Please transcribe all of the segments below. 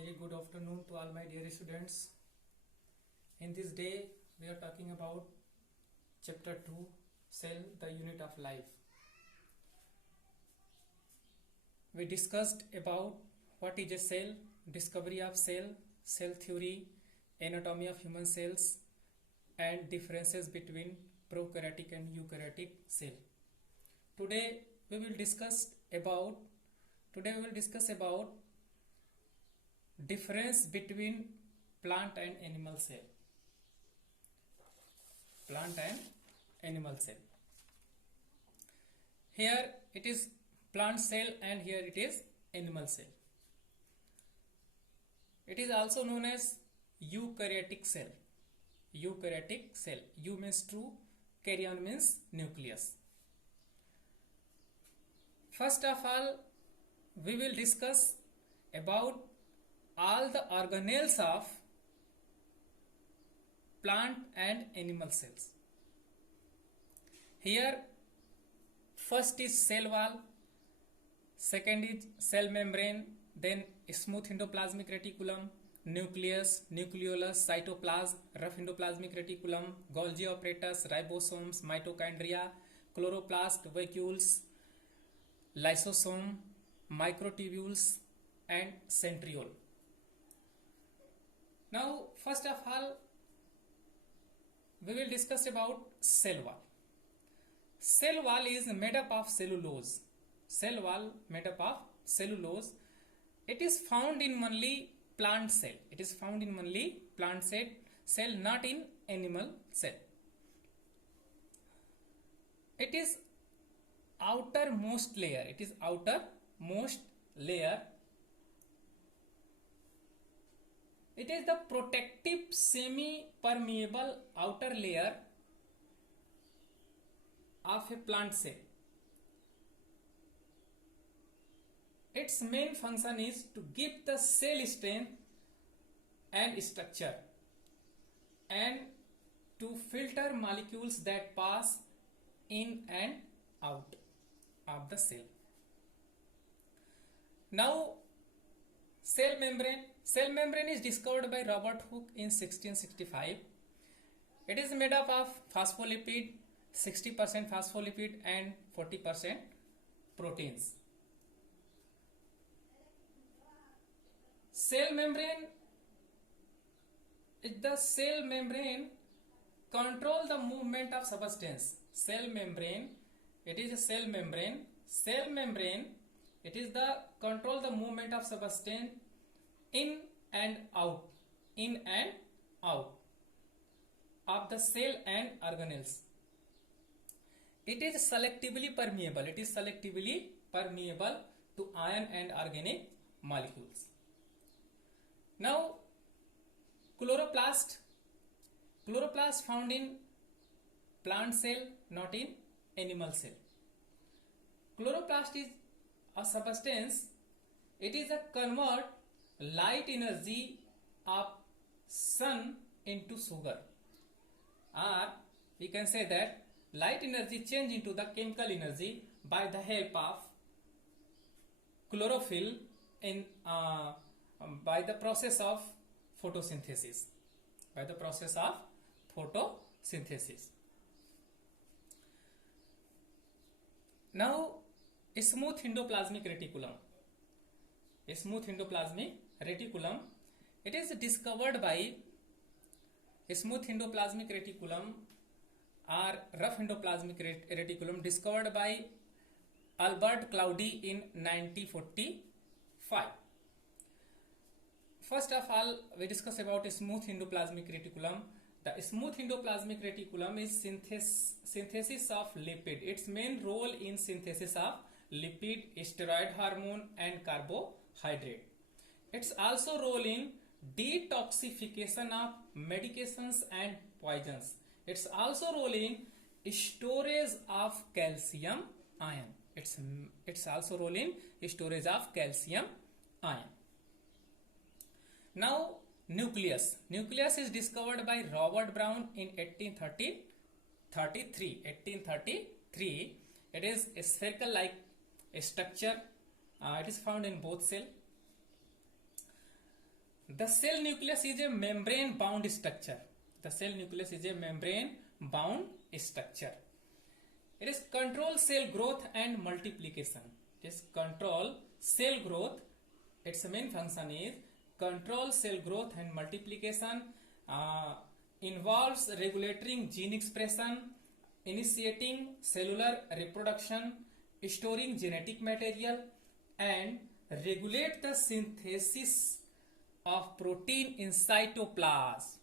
Very good afternoon to all my dear students. In this day, we are talking about chapter 2, Cell, the Unit of Life. We discussed about what is a cell, discovery of cell, cell theory, anatomy of human cells, and differences between prokaryotic and eukaryotic cell. Today we will discuss about difference between plant and animal cell. Plant and animal cell. Here it is plant cell and here it is animal cell. It is also known as eukaryotic cell. Eukaryotic cell. Eu means true, karyon means nucleus. First of all, we will discuss about all the organelles of plant and animal cells. Here, first is cell wall, second is cell membrane, then smooth endoplasmic reticulum, nucleus, nucleolus, cytoplasm, rough endoplasmic reticulum, Golgi apparatus, ribosomes, mitochondria, chloroplast, vacuoles, lysosome, microtubules, and centriole. Now, first of all, we will discuss about cell wall. Cell wall is made up of cellulose. Cell wall made up of cellulose. It is found in only plant cell. It is found in only plant cell, not in animal cell. It is outermost layer. It is outermost layer. It is the protective semi-permeable outer layer of a plant cell. Its main function is to give the cell strength and structure and to filter molecules that pass in and out of the cell. Now, cell membrane. Cell membrane is discovered by Robert Hooke in 1665. It is made up of phospholipid, 60% phospholipid and 40% proteins. Cell membrane control the movement of substance. Cell membrane, it is a cell membrane. Cell membrane, it is the control the movement of substance in and out of the cell and organelles. It is selectively permeable. It is selectively permeable to ion and organic molecules. Now, chloroplast. Chloroplast found in plant cell, not in animal cell. Chloroplast is a substance. It is a convert light energy of sun into sugar, or we can say that light energy change into the chemical energy by the help of chlorophyll in by the process of photosynthesis. By the process of photosynthesis. Now, smooth endoplasmic reticulum. Smooth endoplasmic reticulum. It is discovered by smooth endoplasmic reticulum or rough endoplasmic reticulum discovered by Albert Claudy in 1945. First of all, we discuss about smooth endoplasmic reticulum. The smooth endoplasmic reticulum is synthesis of lipid. Its main role in synthesis of lipid, steroid hormone and carbohydrate. It's also role in detoxification of medications and poisons. It's also role in storage of calcium ion. It's also role in storage of calcium ion. Now, nucleus. Nucleus is discovered by Robert Brown in 1833. It is a spherical like structure. It is found in both cell. The cell nucleus is a membrane bound structure. The cell nucleus is a membrane bound structure. It is control cell growth and multiplication. It is control cell growth. Its main function is control cell growth and multiplication. Involves regulating gene expression, initiating cellular reproduction, storing genetic material, and regulate the synthesis of protein in cytoplasm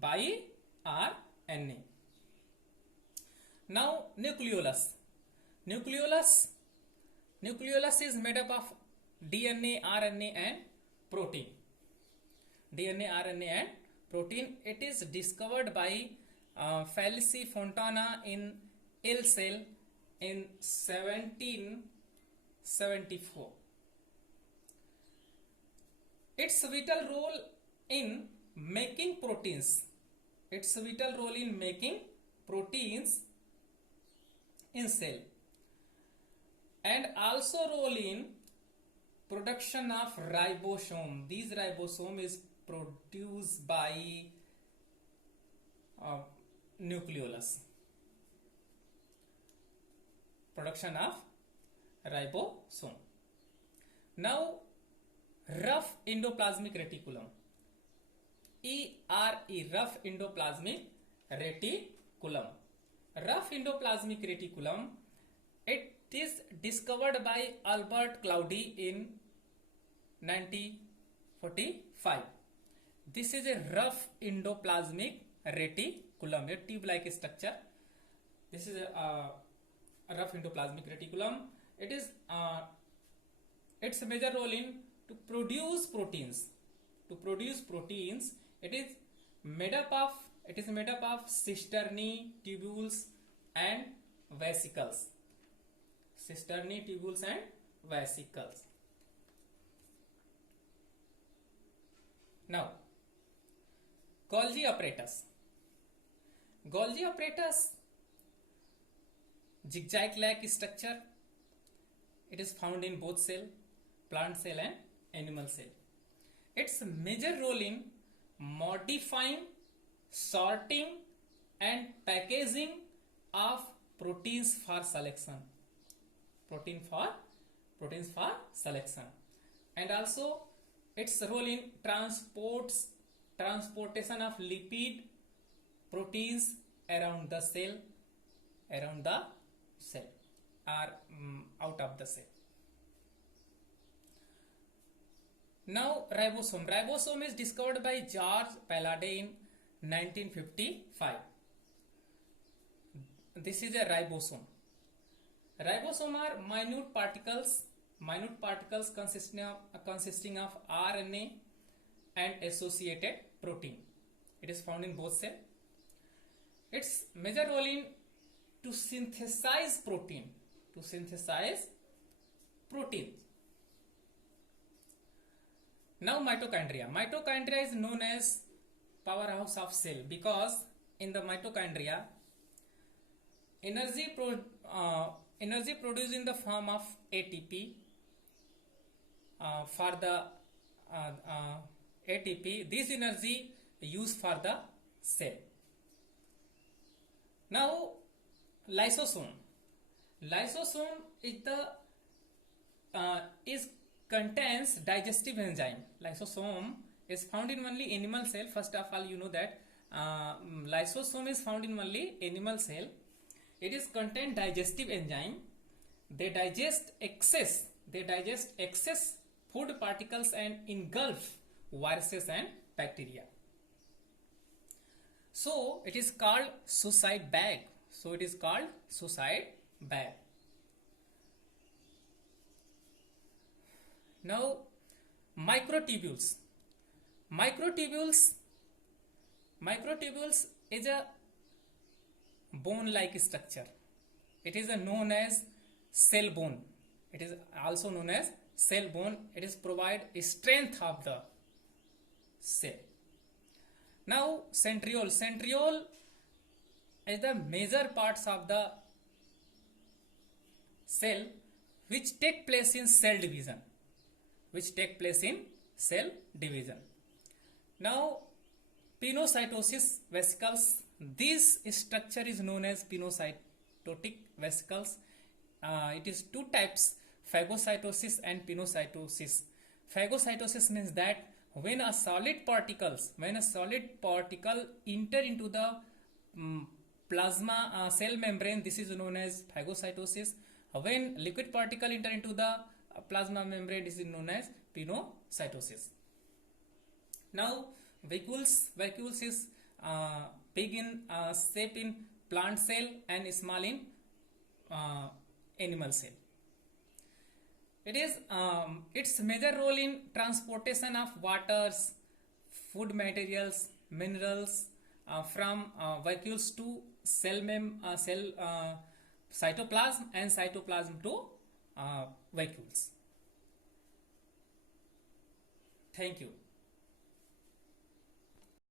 by RNA. Now nucleolus. Nucleolus is made up of DNA, RNA and protein. DNA, RNA and protein. It is discovered by Felice Fontana in L cell in 1774. Its vital role in making proteins. Its vital role in making proteins in cell, and also role in production of ribosome. These ribosome is produced by nucleolus. Production of ribosome. Now rough endoplasmic reticulum. ERE, rough endoplasmic reticulum. Rough endoplasmic reticulum, it is discovered by Albert Claudy in 1945. This is a rough endoplasmic reticulum, a tube-like structure. This is a rough endoplasmic reticulum. It is its major role in to produce proteins. To produce proteins, it is made up of cisternae, tubules and vesicles. Cisternae, tubules and vesicles. Now Golgi apparatus. Golgi apparatus, zigzag-like structure. It is found in both cell, plant cell and animal cell. Its major role in modifying, sorting and packaging of proteins for selection. Proteins for selection. And also its role in transportation of lipid proteins around the cell or out of the cell. Now ribosome. Ribosome is discovered by George Palade in 1955. This is a ribosome. Ribosome are minute particles consisting of RNA and associated protein. It is found in both cells. Its major role in to synthesize protein. Now mitochondria. Mitochondria is known as powerhouse of cell because in the mitochondria energy produced in the form of ATP for the ATP. This energy used for the cell. Now lysosome. Lysosome is contains digestive enzyme. Lysosome is found in only animal cell. First of all, you know that lysosome is found in only animal cell. It is contain digestive enzyme. They digest excess food particles and engulf viruses and bacteria. So it is called suicide bag. Now microtubules. Microtubules is a bone-like structure. It is known as cell bone. It is also known as cell bone. It is provide strength of the cell. Now centriole. Centriole is the major parts of the cell which take place in cell division. Now, pinocytosis vesicles. This structure is known as pinocytotic vesicles. It is two types: phagocytosis and pinocytosis. Phagocytosis means that when a solid particle enter into the plasma cell membrane, this is known as phagocytosis. When liquid particle enter into the plasma membrane, this is known as pinocytosis. Now, vacuoles is big in shape in plant cell and small in animal cell. It is its major role in transportation of waters, food materials, minerals from vacuoles to cell cytoplasm and cytoplasm to vacuoles. Thank you.